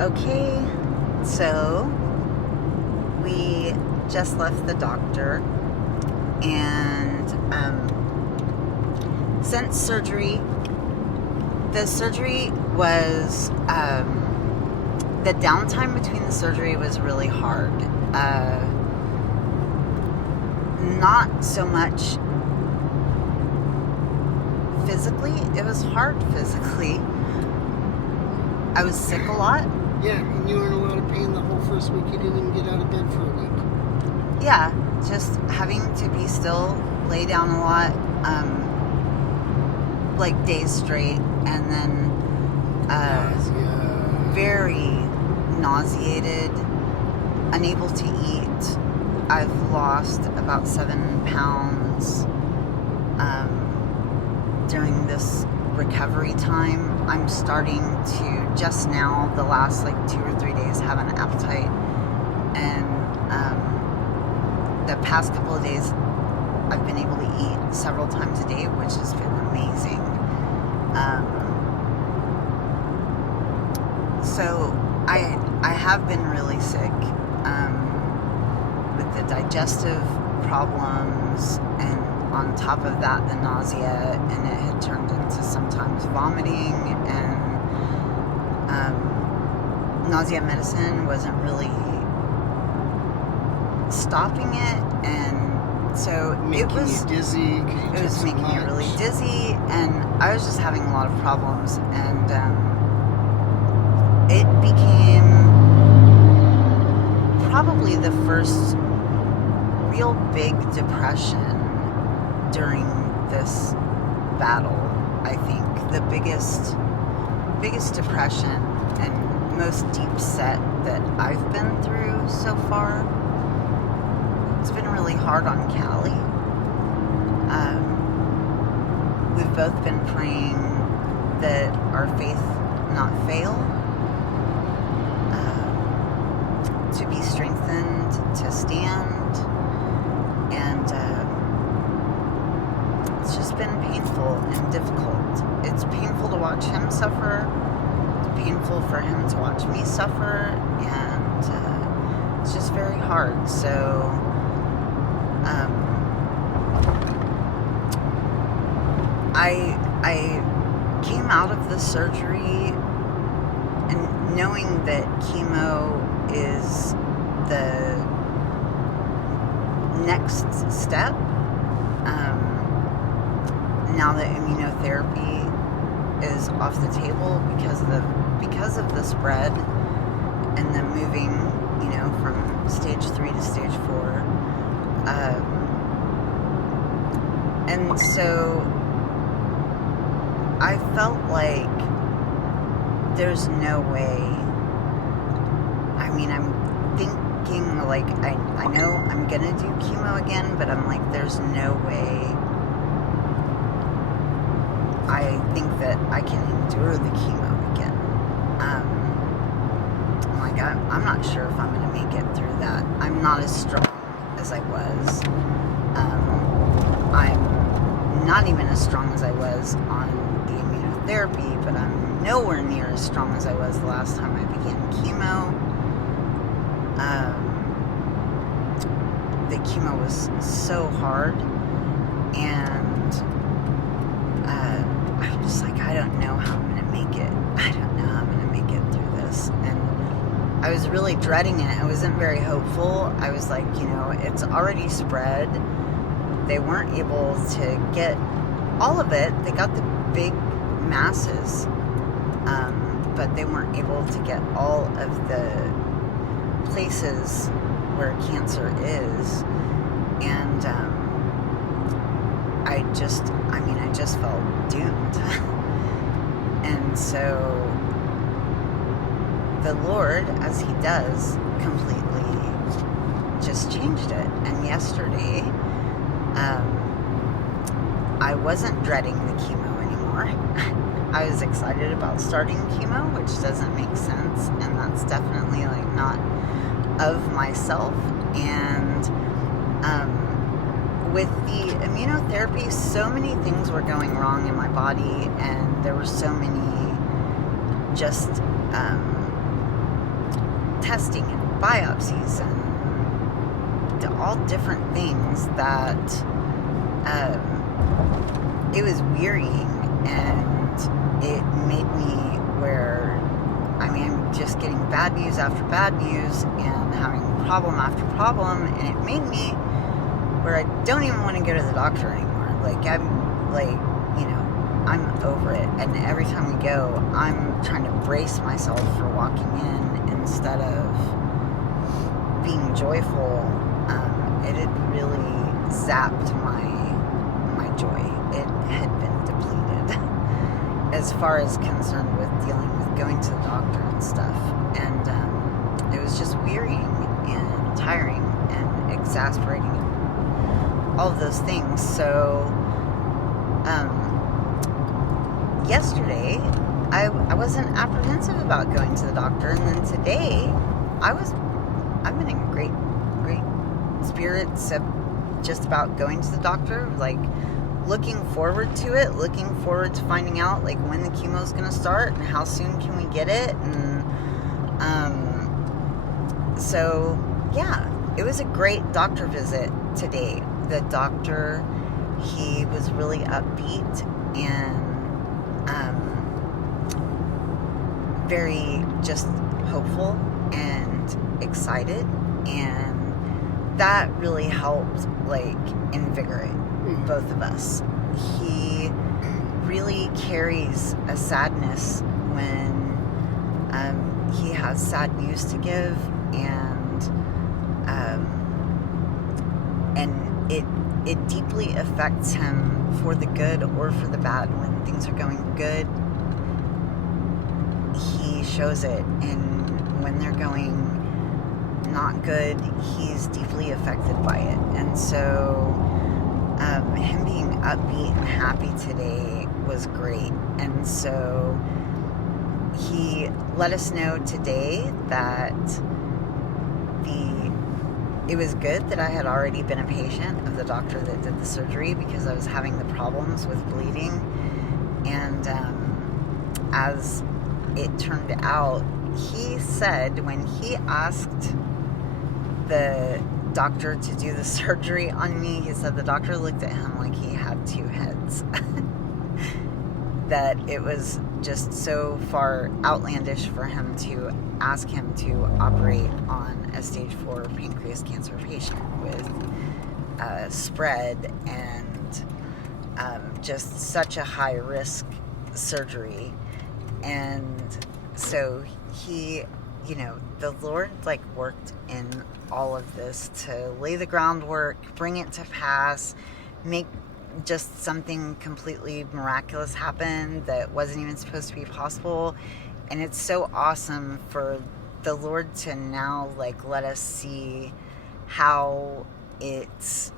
Okay, so we just left the doctor, and since surgery, the surgery was, the downtime between the surgery was really hard. Not so much physically, it was hard physically. I was sick a lot. Yeah, and you were in a lot of pain the whole first week. You didn't even get out of bed for a week. Yeah, just having to be still, lay down a lot, like days straight, and then very nauseated, unable to eat. I've lost about 7 pounds during this recovery time. I'm starting to just now, the last like 2 or 3 days, have an appetite, and the past couple of days I've been able to eat several times a day, which has been amazing. So I have been really sick with the digestive problems, and on top of that the nausea, and it had turned into sometimes vomiting, and nausea medicine wasn't really stopping it, and so it was dizzy. It was making me really dizzy, and I was just having a lot of problems, and it became probably the first real big depression during this battle. I think the biggest depression and most deep set that I've been through so far. It's been really hard on Callie. We've both been praying that our faith not fail, to be strengthened, to stand, and it's just been painful and difficult. It's painful to watch him suffer. It's painful for him to watch me suffer, and it's just very hard. So I came out of the surgery and knowing that chemo is the next step. Now that immunotherapy is off the table because of the spread and the moving, from stage 3 to stage 4. And so I felt like there's no way. I mean, I'm thinking, like, I know I'm gonna do chemo again, but I'm like, there's no way I think that I can endure the chemo again. I'm like, I'm not sure if I'm gonna make it through that. I'm not as strong as I was. I'm not even as strong as I was on the immunotherapy, but I'm nowhere near as strong as I was the last time I began chemo. The chemo was so hard, and I'm just like, I don't know how I'm gonna make it. I don't know how I'm gonna make it through this. And I was really dreading it. I wasn't very hopeful. I was like, it's already spread. They weren't able to get all of it. They got the big masses, but they weren't able to get all of the places where cancer is. And I just felt doomed. And so the Lord, as he does, completely just changed it. And yesterday, I wasn't dreading the chemo anymore. I was excited about starting chemo, which doesn't make sense, and that's definitely like not of myself. And with the immunotherapy, so many things were going wrong in my body, and there were so many just testing and biopsies and all different things that it was wearying, and it made me where, I mean, I'm just getting bad news after bad news and having problem after problem, and it made me where I don't even want to go to the doctor anymore. Like, I'm like, I'm over it, and every time we go, I'm trying to brace myself for walking in instead of being joyful. It had really zapped my joy. It had been depleted as far as concerned with dealing with going to the doctor and stuff. And it was just wearying and tiring and exasperating, all of those things. So yesterday I wasn't apprehensive about going to the doctor, and then today I've been in great spirits of just about going to the doctor, like looking forward to it, looking forward to finding out like when the chemo is going to start and how soon can we get it. And so yeah, it was a great doctor visit today. The doctor, he was really upbeat and very just hopeful and excited, and that really helped like invigorate both of us. He really carries a sadness when he has sad news to give, and it deeply affects him for the good or for the bad. When things are going good, he shows it, and when they're going not good, he's deeply affected by it. And so him being upbeat and happy today was great. And so he let us know today that it was good that I had already been a patient of the doctor that did the surgery, because I was having the problems with bleeding. And as it turned out, he said when he asked the doctor to do the surgery on me, he said the doctor looked at him like he had two heads. That it was just so far outlandish for him to ask him to operate on a stage 4 pancreas cancer patient with spread and just such a high risk surgery. And so he, the Lord like worked in all of this to lay the groundwork, bring it to pass, make just something completely miraculous happen that wasn't even supposed to be possible. And it's so awesome for the Lord to now like let us see how it's,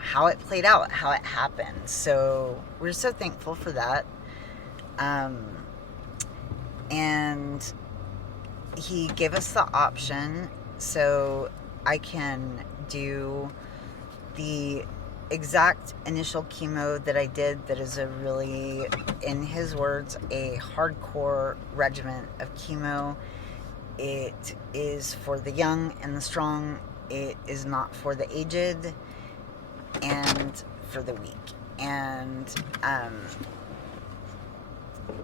how it played out, how it happened. So we're so thankful for that. And he gave us the option, so I can do the exact initial chemo that I did, that is a really, in his words, a hardcore regimen of chemo. It is for the young and the strong. It is not for the aged and for the weak. And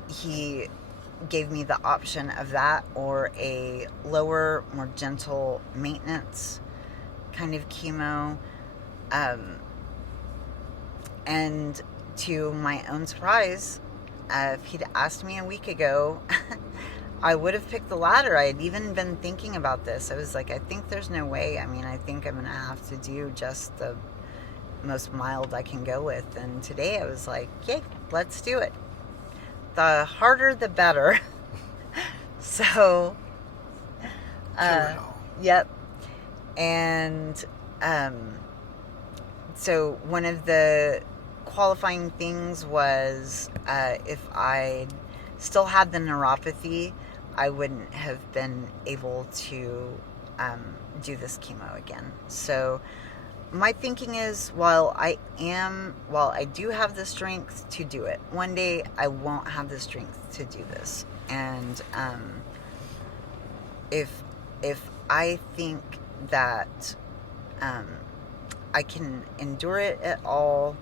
he gave me the option of that or a lower, more gentle maintenance kind of chemo. And to my own surprise, if he'd asked me a week ago, I would have picked the latter. I had even been thinking about this. I was like, I think there's no way. I mean, I think I'm going to have to do just the most mild I can go with. And today I was like, yay, let's do it. The harder, the better. So, yep. And so one of the qualifying things was if I still had the neuropathy, I wouldn't have been able to do this chemo again. So my thinking is, while I do have the strength to do it, one day I won't have the strength to do this. And if if I think that I can endure it at all,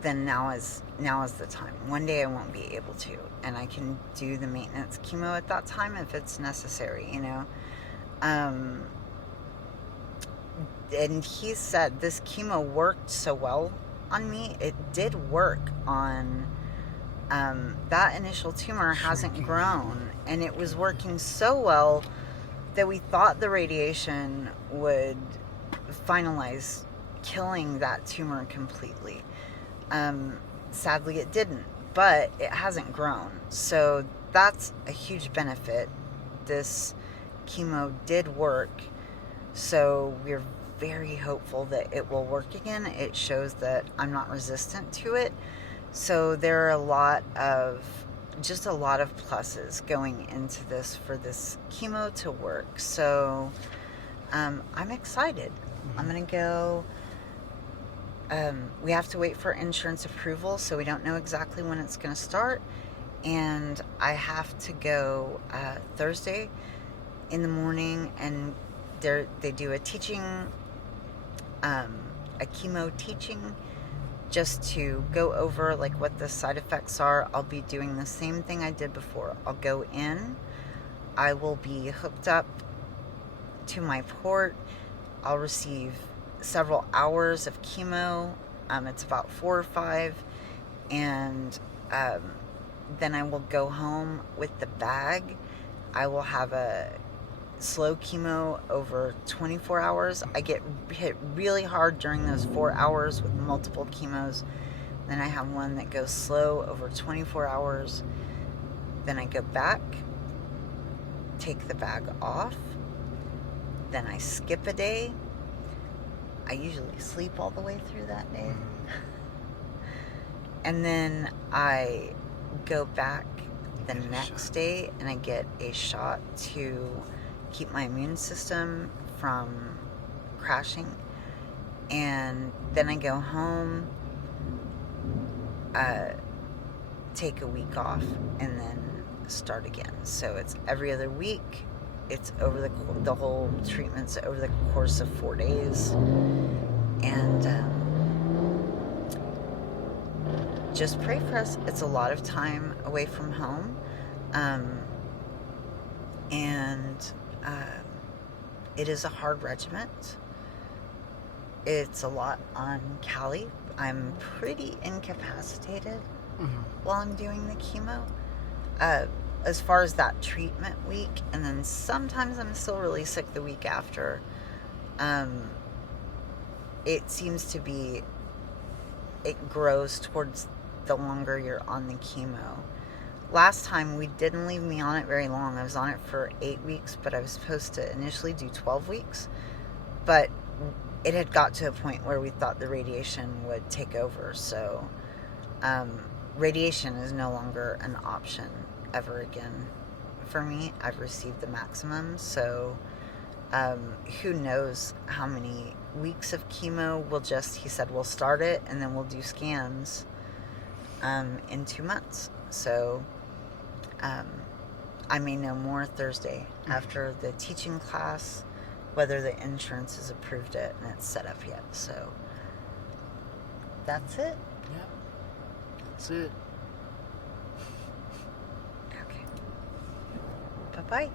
then now is the time. One day I won't be able to, and I can do the maintenance chemo at that time if it's necessary, you know. And he said this chemo worked so well on me. It did work on that initial tumor hasn't Shrinking. grown, and it was working so well that we thought the radiation would finalize killing that tumor completely. Sadly, it didn't, but it hasn't grown. So that's a huge benefit. This chemo did work, so we're very hopeful that it will work again. It shows that I'm not resistant to it. So there are a lot of pluses going into this for this chemo to work. So I'm excited. I'm going to go. We have to wait for insurance approval, so we don't know exactly when it's going to start. And I have to go Thursday in the morning, and they do a teaching, a chemo teaching, just to go over like what the side effects are. I'll be doing the same thing I did before. I'll go in, I will be hooked up to my port, I'll receive several hours of chemo. It's about 4 or 5, and then I will go home with the bag. I will have a slow chemo over 24 hours. I get hit really hard during those 4 hours with multiple chemos. Then I have one that goes slow over 24 hours. Then I go back, take the bag off. Then I skip a day. I usually sleep all the way through that day. And then I go back the next day and I get a shot to keep my immune system from crashing. And then I go home, take a week off, and then start again. So it's every other week. It's over the whole treatment's over the course of 4 days. And just pray for us. It's a lot of time away from home. And it is a hard regiment. It's a lot on Callie. I'm pretty incapacitated while I'm doing the chemo. As far as that treatment week, and then sometimes I'm still really sick the week after. It seems to be, it grows towards the longer you're on the chemo. Last time we didn't leave me on it very long. I was on it for 8 weeks, but I was supposed to initially do 12 weeks. But it had got to a point where we thought the radiation would take over. So radiation is no longer an option ever again for me. I've received the maximum. So who knows how many weeks of chemo. He said we'll start it and then we'll do scans in 2 months. So I may know more Thursday after the teaching class, whether the insurance has approved it and it's set up yet. So that's it. Yeah, that's it. Okay. Bye-bye.